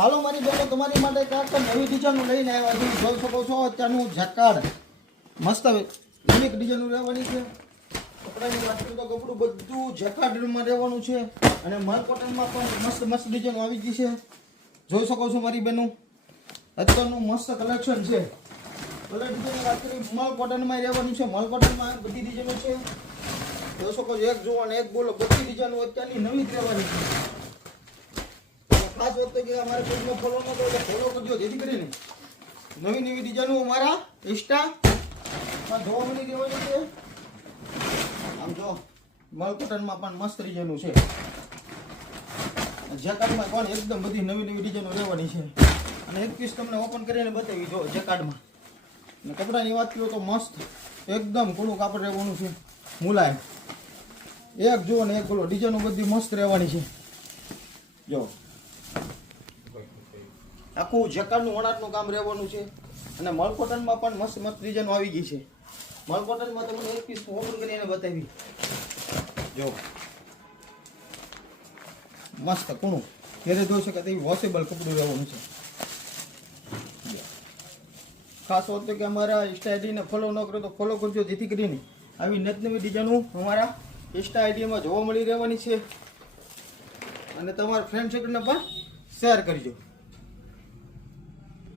હાલો મારી બેનો તમારી માટે કાંઈક નવી ડિઝાઇન લઈને આવ્યા છે. જોઈ શકો છો અત્યારનું જકાર્ડ મસ્ત નવી ડિઝાઇન રહેવાની છે. કપડાની વાત કરીએ તો કપડું બધું જકાર્ડમાં રહેવાનું છે અને મલ કોટનમાં પણ મસ્ત મસ્ત ડિઝાઇન આવી ગઈ છે. જોઈ શકો છો મારી બેનો અત્યારનું મસ્ત કલેક્શન છે. કલર ડિઝાઇનની વાત કરીએ મલ કોટનમાં રહેવાનું છે. મલ કોટનમાં બધી ડિઝાઇનો છે. જોઈ શકો છો એક જુઓ અને એક બોલો બધી ડિઝાઇનો અત્યારની નવી જ રહેવાની છે. ખાસ વખતે કે અમારે પેજમાં ફોલો ન કરો તો ફોલો કરજો જેથી કરીને નવી નવી ડિઝાઇનો અમારા ઇન્સ્ટામાં જોવા મળી રહેવાની છે. આમ જો મલ કોટનમાં પણ મસ્ત ડિઝાઇનો છે. જેકાર્ડમાં પણ એકદમ બધી નવી નવી ડિઝાઇનો રહેવાની છે અને એક પીસ તમને ઓપન કરીને બતાવી જો જેકાર્ડમાં. અને કપડાની વાત કરીએ તો મસ્ત એકદમ કૂણું કાપડ રહેવાનું છે, મુલાયમ. એક જુઓ ને એક બોલો ડિઝાઇનો બધી મસ્ત રહેવાની છે. જો આખું જેકાર્ડનું વણાટનું કામ રહેવાનું છે અને મલ કોટનમાં પણ મસ્ત મસ્ત ડિઝાઇનો આવી ગઈ છે. મલ કોટનમાં તમને એક પીસ ઓપન કરીને બતાવી જો મસ્ત કૂણું ઘેરે ધોઈ શકે તેવી વોશેબલ કપડું રહેવાનું છે. ખાસ વાત તો કે અમારા ઇન્સ્ટા આઈડીને ફોલો ન કરો તો ફોલો કરજો જેથી કરીને આવી નવી ડિઝાઇનો અમારા ઇન્સ્ટા આઈડીમાં જોવા મળી રહેવાની છે અને તમારા ફ્રેન્ડ સર્કલને પણ શેર કરજો.